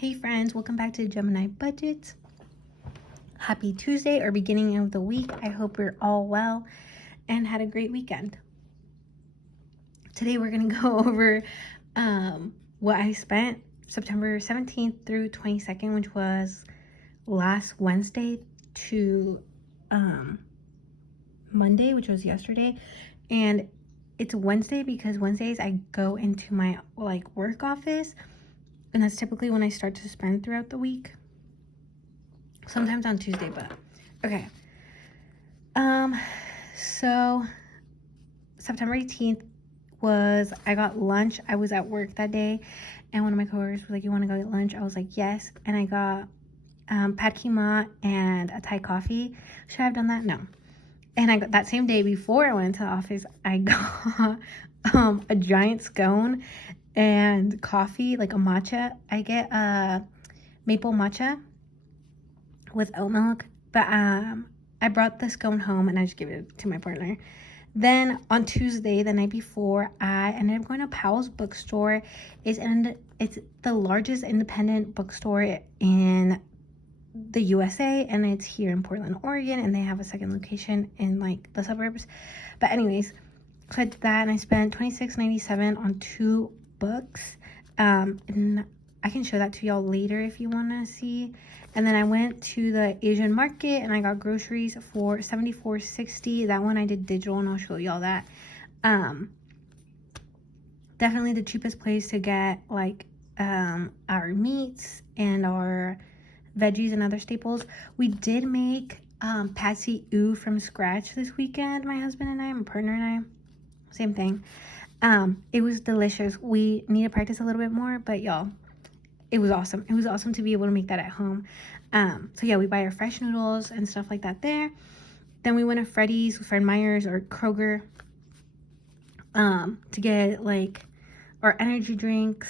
Hey friends, welcome back to Gemini Budgets. Happy Tuesday or beginning of the week. I hope you're all well and had a great weekend. Today we're going to go over what I spent September 17th through 22nd, which was last Wednesday to Monday, which was yesterday. And it's Wednesday because Wednesdays I go into my work office, and that's typically when I start to spend throughout the week. Sometimes on Tuesday, but okay. So September 18th was, I got lunch. I was at work that day, and one of my coworkers was like, "You want to go get lunch?" I was like, "Yes." And I got pad keema and a Thai coffee. Should I have done that? No. And I got that same day before I went into the office, I got a giant scone and coffee, like a matcha. I get a maple matcha with oat milk, but I brought the scone home and I just gave it to my partner. Then on Tuesday, the night before, I ended up going to Powell's bookstore. It's the largest independent bookstore in the USA, and it's here in Portland, Oregon, and they have a second location in like the suburbs. But anyways, so I did that, and I spent $26.97 on 2 books. And I can show that to y'all later if you want to see. And then I went to the Asian market and I got groceries for $74.60. That one I did digital, and I'll show y'all that. Definitely the cheapest place to get like our meats and our veggies and other staples. We did make patsy ew from scratch this weekend, my husband and I, my partner and I. Same thing. It was delicious. We need to practice a little bit more, but y'all, it was awesome. It was awesome to be able to make that at home. So yeah, we buy our fresh noodles and stuff like that there. Then we went to Freddy's, Fred Meyer's, or Kroger to get like our energy drinks,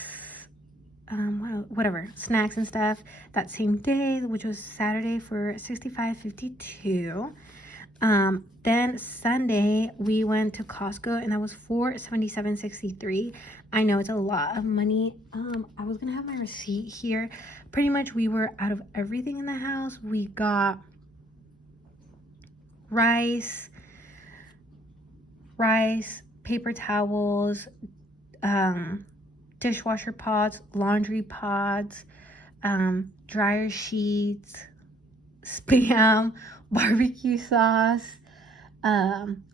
whatever, snacks and stuff that same day, which was Saturday, for $65.52. Then Sunday we went to Costco, and that was for $77.63. I know it's a lot of money. I was gonna have my receipt here. Pretty much we were out of everything in the house. We got rice, paper towels, dishwasher pods, laundry pods, dryer sheets, Spam, barbecue sauce.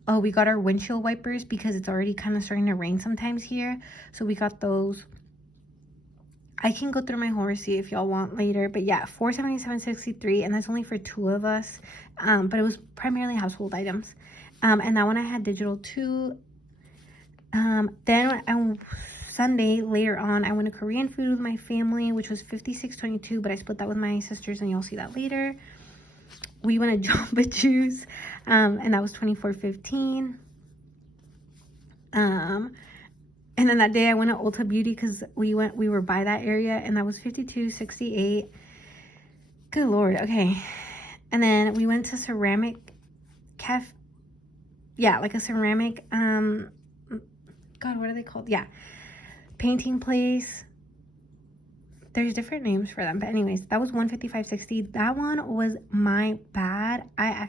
Oh, we got our windshield wipers because it's already kind of starting to rain sometimes here, so we got those. I can go through my whole receipt if y'all want later, but yeah, $477.63, and that's only for 2 of us. But it was primarily household items. And that one I had digital too. Then Sunday, later on, I went to Korean food with my family, which was $56.22, but I split that with my sisters, and you'll see that later. We went to Jamba Juice, and that was $24.15. And then that day I went to Ulta Beauty because we were by that area, and that was $52.68. Good Lord. Okay. And then we went to ceramic cafe. Yeah, like a ceramic, God, what are they called? Yeah, painting place. There's different names for them, but anyways, that was $155.60. That one was my bad. I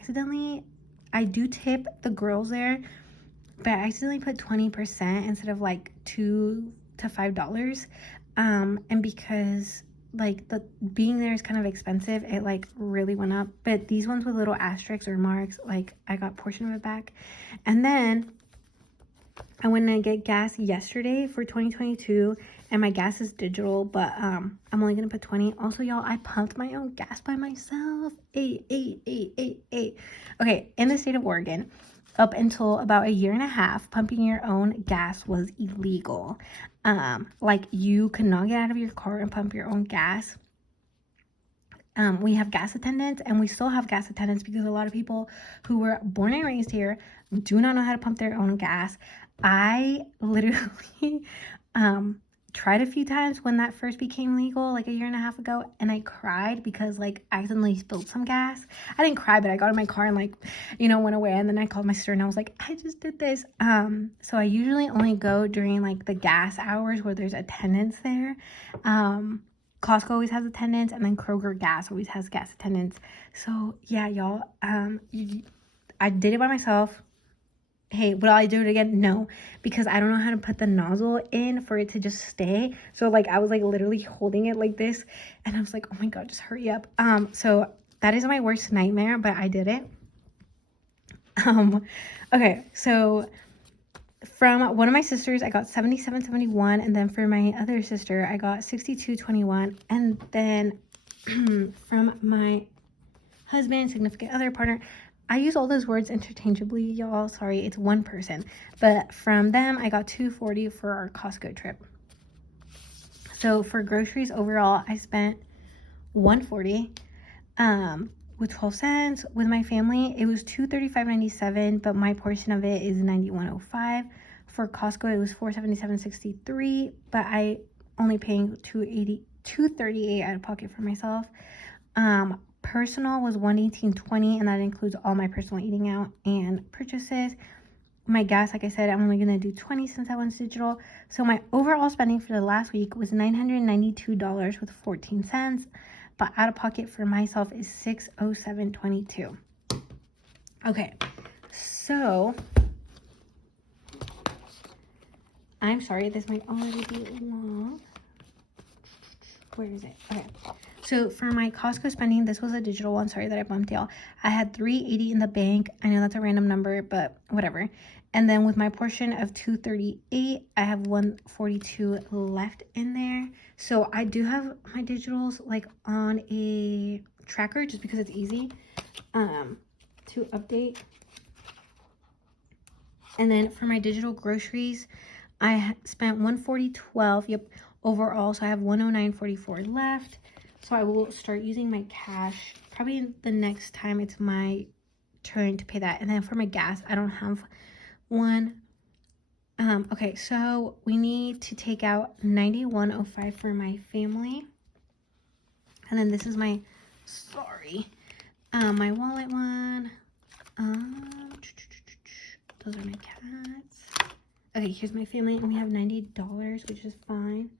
do tip the girls there, but I accidentally put 20% instead of like $2 to $5. And because like the being there is kind of expensive, it like really went up. But these ones with little asterisks or marks, like I got a portion of it back. And then I went to get gas yesterday for 2022, and my gas is digital, but I'm only gonna put 20. Also, y'all, I pumped my own gas by myself. Okay, in the state of Oregon, up until about a year and a half, pumping your own gas was illegal. Like, you could not get out of your car and pump your own gas. We have gas attendants, and we still have gas attendants because a lot of people who were born and raised here do not know how to pump their own gas. I literally tried a few times when that first became legal, like a year and a half ago, and I cried because like I accidentally spilled some gas. I didn't cry, but I got in my car and like, went away, and then I called my sister and I was like, I just did this. So I usually only go during like the gas hours where there's attendants there. Costco always has attendance, and then Kroger gas always has gas attendance. So yeah, y'all, I did it by myself. Hey, will I do it again? No, because I don't know how to put the nozzle in for it to just stay. So like I was like literally holding it like this, and I was like, oh my god, just hurry up. So that is my worst nightmare, but I did it. Okay, so from one of my sisters, I got 77.71, and then for my other sister, I got 62.21, and then from my husband, significant other, partner, I use all those words interchangeably, y'all. Sorry, it's one person. But from them, I got $2.40 for our Costco trip. So for groceries overall, I spent $1.40 with 12 cents. With my family, it was $235.97, but my portion of it is $91.05. For Costco, it was $477.63, but I only paying $238 out of pocket for myself. Personal was $118.20, and that includes all my personal eating out and purchases. My gas, like I said, I'm only gonna do 20 since that one's digital. So my overall spending for the last week was $992 with 14 cents, but out of pocket for myself is $607.22. Okay, so I'm sorry, this might already be long. Where is it? Okay. So for my Costco spending, this was a digital one. Sorry that I bumped y'all. I had $380 in the bank. I know that's a random number, but whatever. And then with my portion of $238, I have $142 left in there. So I do have my digitals like on a tracker just because it's easy to update. And then for my digital groceries, I spent $140.12. Yep, overall. So I have $109.44 left. So I will start using my cash probably the next time it's my turn to pay that. And then for my gas, I don't have one. Okay, so we need to take out $91.05 for my family. And then this is my, my wallet one. Those are my cats. Okay, here's my family, and we have $90, which is fine.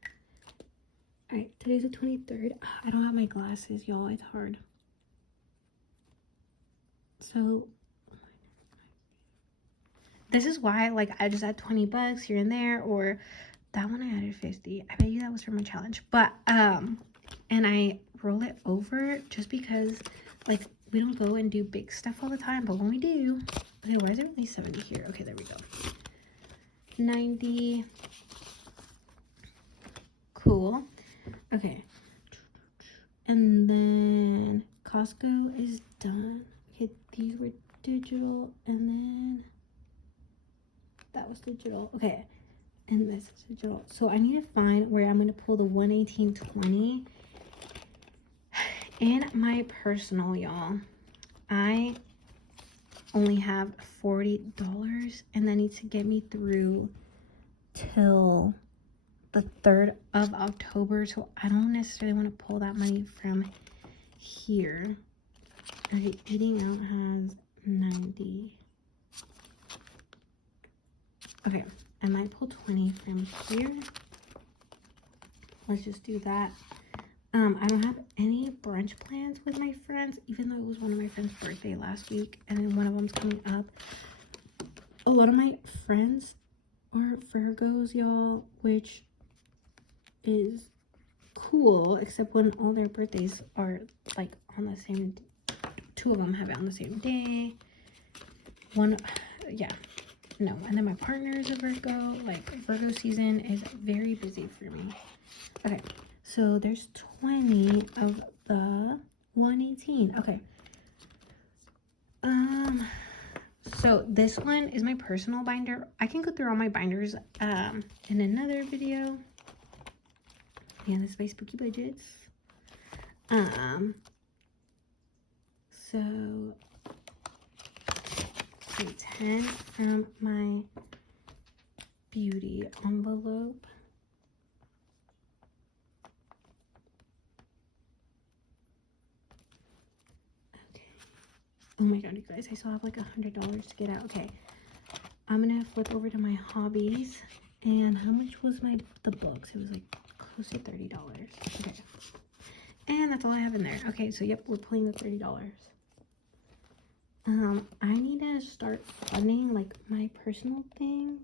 Alright, today's the 23rd. I don't have my glasses, y'all. It's hard. So, this is why, like, I just add $20 here and there, or that one I added 50. I bet you that was from a challenge. But, and I roll it over just because, like, we don't go and do big stuff all the time, but when we do, okay, why is it only 70 here? Okay, there we go. 90. Cool. Okay, and then Costco is done. Okay, these were digital, and then that was digital. Okay, and this is digital. So I need to find where I'm going to pull the $118.20 in my personal, y'all. I only have $40, and that needs to get me through till the 3rd of October, so I don't necessarily want to pull that money from here. Okay, eating out has 90. Okay, I might pull 20 from here. Let's just do that. I don't have any brunch plans with my friends, even though it was one of my friends' birthday last week, and then one of them's coming up. A lot of my friends are Virgos, y'all, which is cool, except when all their birthdays are like on the same, 2 of them have it on the same day. One, yeah, no. And then my partner is a Virgo. Like, Virgo season is very busy for me. Okay, so there's 20 of the 118. Okay, so this one is my personal binder. I can go through all my binders in another video. Yeah, this is my spooky budgets. So okay, 10 from my beauty envelope. Okay. Oh my god, you guys, I still have like $100 to get out. Okay, I'm gonna flip over to my hobbies. And how much was the books? It was like close to $30. Okay. And that's all I have in there. Okay, so yep, we're pulling the $30. I need to start funding like my personal things.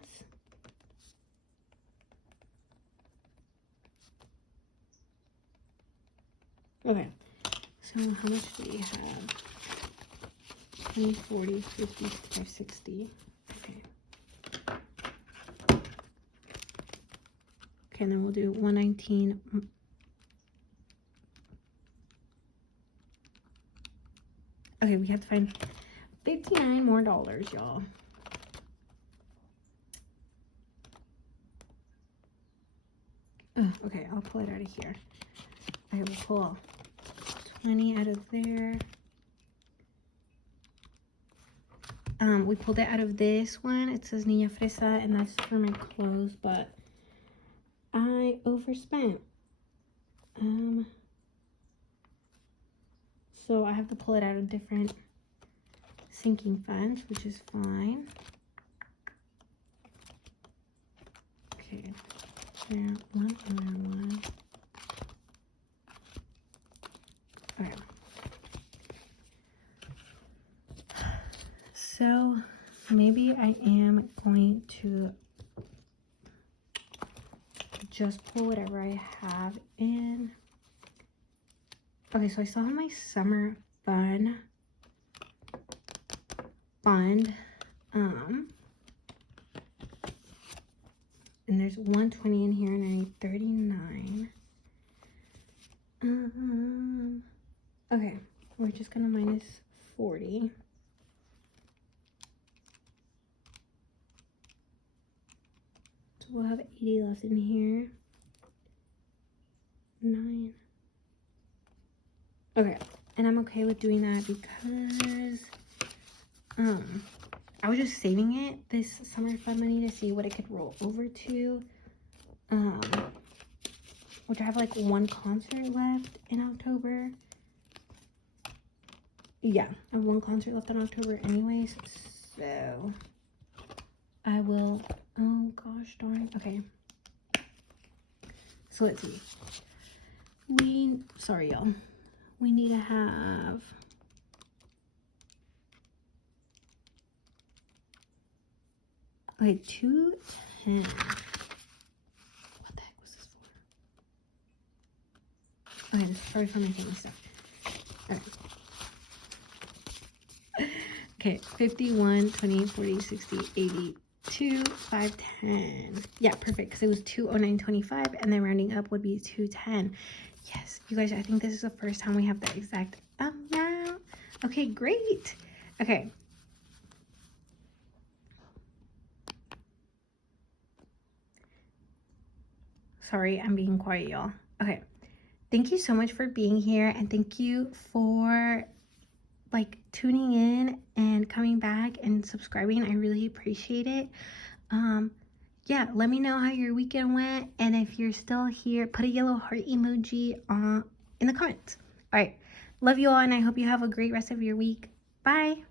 Okay, so how much do we have? 20, 40, 50, 55, 60. Okay. Okay, and then we'll do 119. Okay, we have to find $59 more, y'all. Oh, okay, I'll pull it out of here. I will pull 20 out of there. We pulled it out of this one. It says Niña Fresa, and that's for my clothes, but I overspent. So I have to pull it out of different sinking funds, which is fine. Okay, now one other one. Okay. So maybe I am going to just pull whatever I have in. Okay, so I still have my summer fund. And there's 120 in here, and I need 39. Okay, we're just gonna minus 40. So we'll have 80 left in here. 9. Okay, and I'm okay with doing that because I was just saving it, this summer fund money, to see what it could roll over to. Which I have like one concert left in October. Yeah, I have one concert left in October anyways, so I will, oh gosh darn. Okay, so let's see. Sorry y'all, we need to have okay, 210. What the heck was this for? Okay, this is probably for my family stuff. Okay, 51, 20, 40, 60, 80, 2, 5, 10. Yeah, perfect, because it was 209.25, and then rounding up would be 210. Yes, you guys, I think this is the first time we have the exact amount. Okay, great. Okay. Sorry, I'm being quiet, y'all. Okay. Thank you so much for being here, and thank you for like tuning in and coming back and subscribing. I really appreciate it. Yeah, let me know how your weekend went, and if you're still here, put a yellow heart emoji in the comments. All right, love you all, and I hope you have a great rest of your week. Bye.